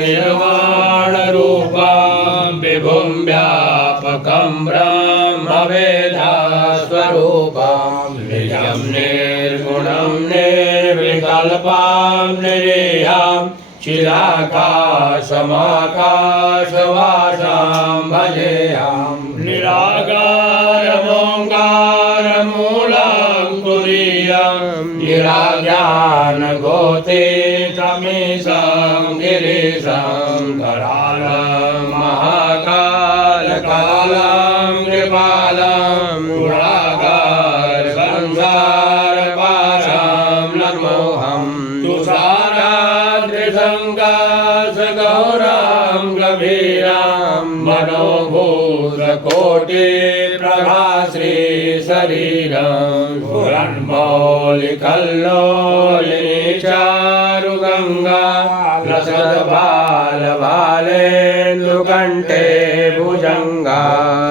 निर्वाणरूपं विभुं व्यापकं ब्रह्मवेदस्वरूपं निजं निर्गुणं निर्विकल्पं निरीहं चिदाकाशमाकाशवासां भजेऽहं निराकारमोङ्कारमूलं तुरीयं निराज्ञानगोतीतमीशं गिरीशं करालं महाकालकालं कृपालं गुणागार संसारपाशं नमोऽहं तुषाराद्रिसङ्काशगौरं गभीरं मनोभूतकोटिप्रभाश्रीशरीरं स्फुरन्मौलिकल्लोलिनी चारुगङ्गा लसद्भालभालेन्दुकण्ठे भुजङ्गा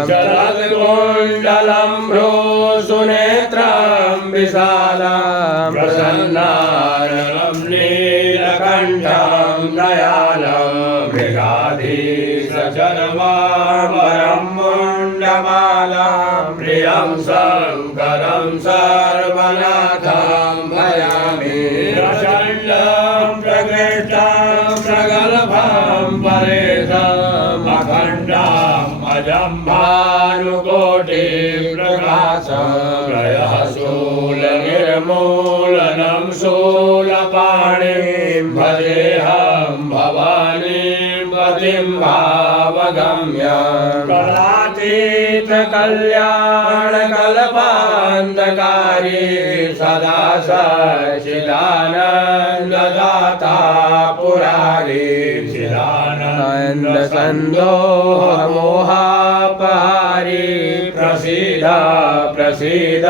शरद्कुण्डलं भ्रूसुनेत्रं विशालं प्रसन्नाननं नीलकण्ठं दयालं मृगाधीशचरमामरं मुण्डमालं प्रियं शङ्करं सर्वनाथं भजामि प्रचण्डं प्रकृष्टं प्रगल्भं परेशम् अखण्डम् अजं भानुकोटिप्रकाशं प्रयः शूलनिर्मूलनं शूलपाणिं भजेऽहं भवानीं पतिं भावगम्यं कलातीतकल्याणकल्पान्तकारी सदा सच्चिदानन्ददाता पुरारी चिदानन्दसन्दोहमोहापहारी प्रसीद प्रसीद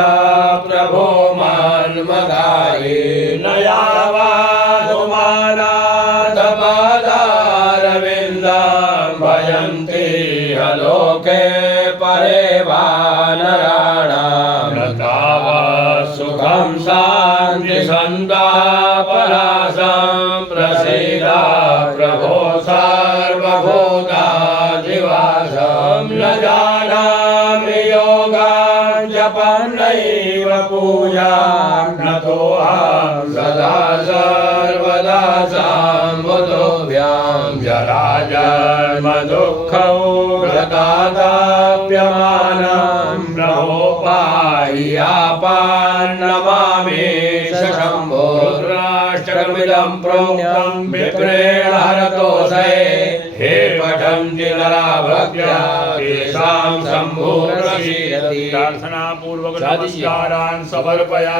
प्रभो मन्मदारी नयावासुमानाथपादारविन्दं भजन्ति लोके परे वानराणां सुखं शान्तिसन्तापनाशं प्रसीद प्रभो सर्वभूताधिवासं न जानामि योगां जपन्नैव पूजां नतोऽहं सदा सर्वदा सम्बुद्धोऽभ्यां जराजन्मदुःखौ गतादाप्यमानं प्रभो पाह्यापान्नमामि शम्भो राष्ट्रमिदं प्रोक्तं विप्रेण हरतोषये हे पठन्ति नरा भक्त्या तेषां शम्भो प्रसीदति। प्रार्थनापूर्वक नमस्कारान् समर्पयामि।